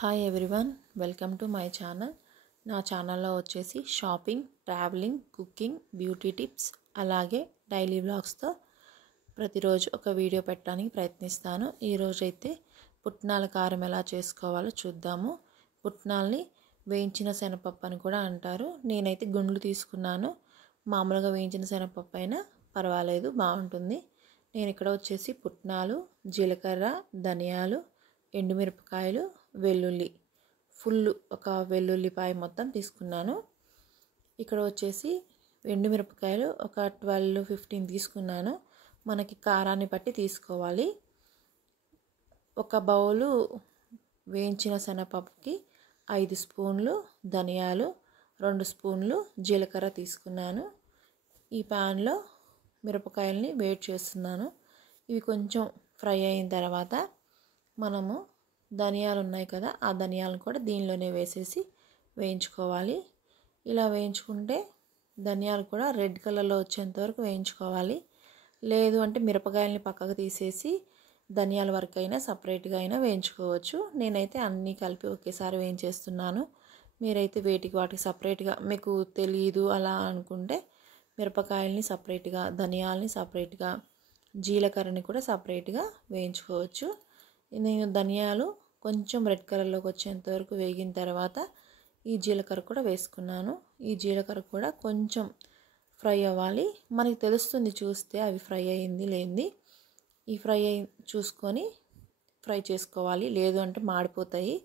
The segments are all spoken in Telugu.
Hi everyone, welcome to my channel. నా ఛానల్లో వచ్చేసి shopping, travelling, cooking, beauty tips అలాగే డైలీ వ్లాగ్స్తో ప్రతిరోజు ఒక వీడియో పెట్టడానికి ప్రయత్నిస్తాను. ఈరోజు అయితే పుట్నాల కారం ఎలా చేసుకోవాలో చూద్దాము. పుట్నాల్ని వేయించిన శనగపప్పు అని కూడా అంటారు. నేనైతే గుండ్లు తీసుకున్నాను. మామూలుగా వేయించిన శనగపప్పు అయినా పర్వాలేదు, బాగుంటుంది. నేను ఇక్కడ వచ్చేసి పుట్నాలు, జీలకర్ర, ధనియాలు, ఎండుమిరపకాయలు, వెల్లుల్లి ఫుల్ ఒక వెల్లుల్లిపాయ మొత్తం తీసుకున్నాను. ఇక్కడ వచ్చేసి ఎండుమిరపకాయలు ఒక 12-15 తీసుకున్నాను. మనకి కారాన్ని బట్టి తీసుకోవాలి. ఒక బౌలు వేయించిన శనగపప్పుకి 5 స్పూన్లు ధనియాలు, 2 స్పూన్లు జీలకర్ర తీసుకున్నాను. ఈ ప్యాన్లో మిరపకాయల్ని వేడి చేస్తున్నాను. ఇవి కొంచెం ఫ్రై అయిన తర్వాత మనము ధనియాలు ఉన్నాయి కదా, ఆ ధనియాలను కూడా దీనిలోనే వేసేసి వేయించుకోవాలి. ఇలా వేయించుకుంటే ధనియాలు కూడా రెడ్ కలర్లో వచ్చేంత వరకు వేయించుకోవాలి. లేదు అంటే మిరపకాయలని పక్కకు తీసేసి ధనియాల వరకు అయినా సపరేట్గా అయినా వేయించుకోవచ్చు. నేనైతే అన్నీ కలిపి ఒకేసారి వేయించేస్తున్నాను. మీరైతే వాటికి సపరేట్గా మీకు తెలియదు అలా అనుకుంటే మిరపకాయలని సపరేట్గా, ధనియాలని సపరేట్గా, జీలకర్రని కూడా సపరేట్గా వేయించుకోవచ్చు. నేను ధనియాలు కొంచెం రెడ్ కలర్లోకి వచ్చేంత వరకు వేగిన తర్వాత ఈ జీలకర్ర కూడా వేసుకున్నాను. ఈ జీలకర్ర కూడా కొంచెం ఫ్రై అవ్వాలి. మనకి తెలుస్తుంది చూస్తే అవి ఫ్రై అయ్యింది లేనిది. ఈ చూసుకొని ఫ్రై చేసుకోవాలి, లేదు అంటే మాడిపోతాయి.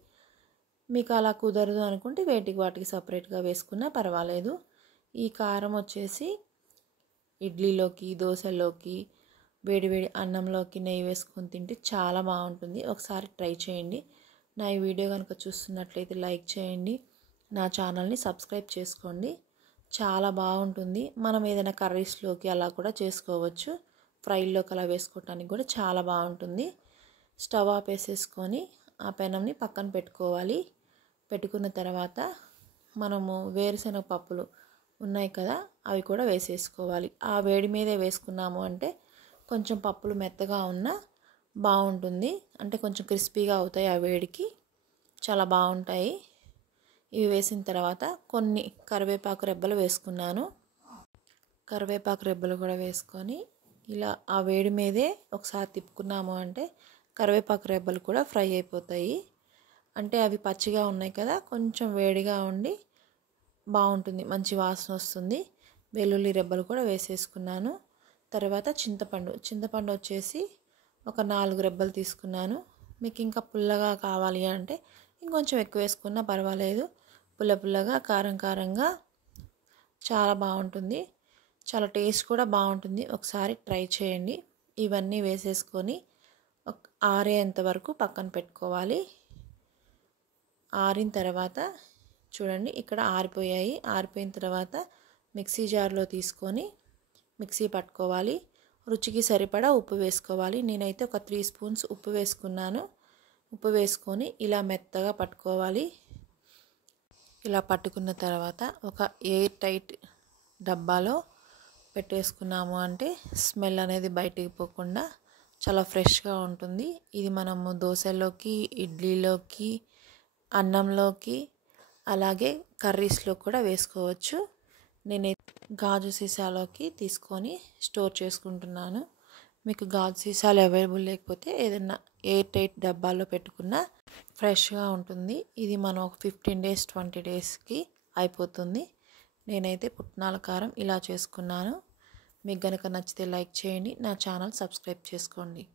మీకు అలా కుదరదు అనుకుంటే వాటికి సపరేట్గా వేసుకున్నా పర్వాలేదు. ఈ కారం వచ్చేసి ఇడ్లీలోకి, దోశలోకి, వేడివేడి అన్నంలోకి నెయ్యి వేసుకొని తింటే చాలా బాగుంటుంది. ఒకసారి ట్రై చేయండి. నా ఈ వీడియో కనుక చూస్తున్నట్లయితే లైక్ చేయండి, నా ఛానల్ని సబ్స్క్రైబ్ చేసుకోండి. చాలా బాగుంటుంది. మనం ఏదైనా కర్రీస్లోకి అలా కూడా చేసుకోవచ్చు. ఫ్రైల్లోకి అలా వేసుకోవటానికి కూడా చాలా బాగుంటుంది. స్టవ్ ఆపేసేసుకొని ఆ పెనంని పక్కన పెట్టుకోవాలి. పెట్టుకున్న తర్వాత మనము వేరుశనగ పప్పులు ఉన్నాయి కదా, అవి కూడా వేసేసుకోవాలి. ఆ వేడి మీదే వేసుకున్నాము అంటే కొంచెం పప్పులు మెత్తగా ఉన్నా బాగుంటుంది. అంటే కొంచెం క్రిస్పీగా అవుతాయి, ఆ వేడికి చాలా బాగుంటాయి. ఇవి వేసిన తర్వాత కొన్ని కరివేపాకు రెబ్బలు వేసుకున్నాను. కరివేపాకు రెబ్బలు కూడా వేసుకొని ఇలా ఆ వేడి మీదే ఒకసారి తిప్పుకున్నాము అంటే కరివేపాకు రెబ్బలు కూడా ఫ్రై అయిపోతాయి. అంటే అవి పచ్చిగా ఉన్నాయి కదా, కొంచెం వేడిగా ఉండి బాగుంటుంది, మంచి వాసన వస్తుంది. వెల్లుల్లి రెబ్బలు కూడా వేసేసుకున్నాను. తర్వాత చింతపండు వచ్చేసి ఒక 4 రెబ్బలు తీసుకున్నాను. మీకు ఇంకా పుల్లగా కావాలి అంటే ఇంకొంచెం ఎక్కువ వేసుకున్నా పర్వాలేదు. పుల్లగా కారంగా చాలా బాగుంటుంది. చాలా టేస్ట్ కూడా బాగుంటుంది. ఒకసారి ట్రై చేయండి. ఇవన్నీ వేసేసుకొని ఆరేంత వరకు పక్కన పెట్టుకోవాలి. ఆరిన తర్వాత చూడండి, ఇక్కడ ఆరిపోయాయి. ఆరిపోయిన తర్వాత మిక్సీ జార్లో తీసుకొని మిక్సీ పట్టుకోవాలి. రుచికి సరిపడా ఉప్పు వేసుకోవాలి. నేనైతే ఒక 3 స్పూన్స్ ఉప్పు వేసుకున్నాను. ఉప్పు వేసుకొని ఇలా మెత్తగా పట్టుకోవాలి. ఇలా పట్టుకున్న తర్వాత ఒక ఎయిర్ టైట్ డబ్బాలో పెట్టేసుకున్నాము అంటే స్మెల్ అనేది బయటికి పోకుండా చాలా ఫ్రెష్గా ఉంటుంది. ఇది మనము దోశలోకి, ఇడ్లీలోకి, అన్నంలోకి అలాగే కర్రీస్లో కూడా వేసుకోవచ్చు. నేనైతే గాజు సీసాలోకి తీసుకొని స్టోర్ చేసుకుంటున్నాను. మీకు గాజు సీసాలు అవైలబుల్ లేకపోతే ఏదైనా ఎయిర్ టైట్ డబ్బాలో పెట్టుకున్నా ఫ్రెష్గా ఉంటుంది. ఇది మనం ఒక 15 days 20 daysకి అయిపోతుంది. నేనైతే పుట్నాల కారం ఇలా చేసుకున్నాను. మీకు కనుక నచ్చితే లైక్ చేయండి, నా ఛానల్ సబ్స్క్రైబ్ చేసుకోండి.